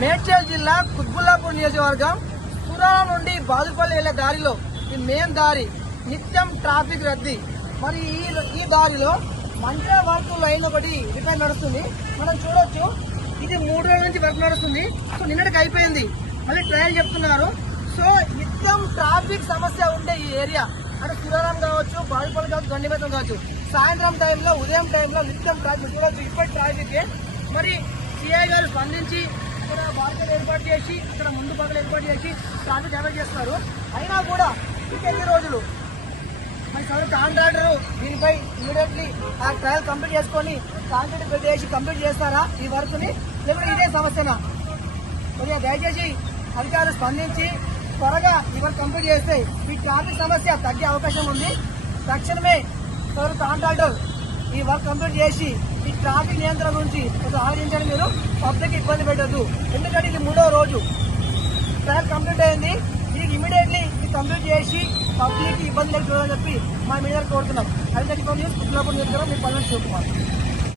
మేడ్చల్ జిల్లా కుత్బుల్లాపూర్ నియోజకవర్గం పురాణం నుండి బాదుపల్లి వెళ్ళే దారిలో ఈ మెయిన్ దారి నిత్యం ట్రాఫిక్ రద్దీ. మరి ఈ ఈ దారిలో మంచిగా వర్క్ లైన్ ఒకటి రిపేర్ నడుస్తుంది. మనం చూడొచ్చు. ఇది మూడు రోజుల నుంచి వర్క్ నడుస్తుంది. సో నిన్నటికి అయిపోయింది. మళ్ళీ ట్రయల్ చెప్తున్నారు. సో నిత్యం ట్రాఫిక్ సమస్య ఉండే ఈ ఏరియా. అంటే సురారం కావచ్చు బాడుపల్లి కావచ్చు గండిపేతం కావచ్చు. సాయంత్రం టైంలో ఉదయం టైంలో నిత్యం ట్రాఫిక్. చూడవచ్చు ఇప్పటి ట్రాఫిక్. మరి సిఐ గారు స్పందించి ఇక్కడ మార్కెట్ ఏర్పాటు చేసి ఇక్కడ ముందు పగలు ఏర్పాటు చేసి ట్రాఫిక్ డైవర్ట్ చేస్తున్నారు. అయినా కూడా ఇంకెన్ని రోజులు? మరి సదరు కాంట్రాక్టర్ దీనిపై ఇమీడియట్లీ ఆ ట్రయల్ కంప్లీట్ చేసుకొని కాంట్రాక్ట్ పెట్టేసి కంప్లీట్ చేస్తారా? ఈ వర్క్ని లేకుంటే ఇదే సమస్యనా? కొద్దిగా దయచేసి అధికారులు స్పందించి త్వరగా ఈ వర్క్ కంప్లీట్ చేస్తే ఈ ట్రాఫిక్ సమస్య తగ్గే అవకాశం ఉంది. తక్షణమే సదరు కాంట్రాక్టర్ ఈ వర్క్ కంప్లీట్ చేసి ఈ ట్రాఫిక్ నియంత్రణ గురించి కొంచెం ఆలోచించండి మీరు. పబ్లిక్ ఇబ్బంది పెట్టద్దు. ఎందుకంటే ఇది మూడో రోజు. ట్రయల్ కంప్లీట్ అయింది. ఇది ఇమీడియట్లీ ఇది కంప్లీట్ చేసి పబ్లిక్ ఇబ్బంది లేకపోతుందని చెప్పి మా మీడియా కోరుతున్నాం. అది న్యూస్ కుట్లాపూర్ నియోజకవర్గం మీ పనులు శివకుమార్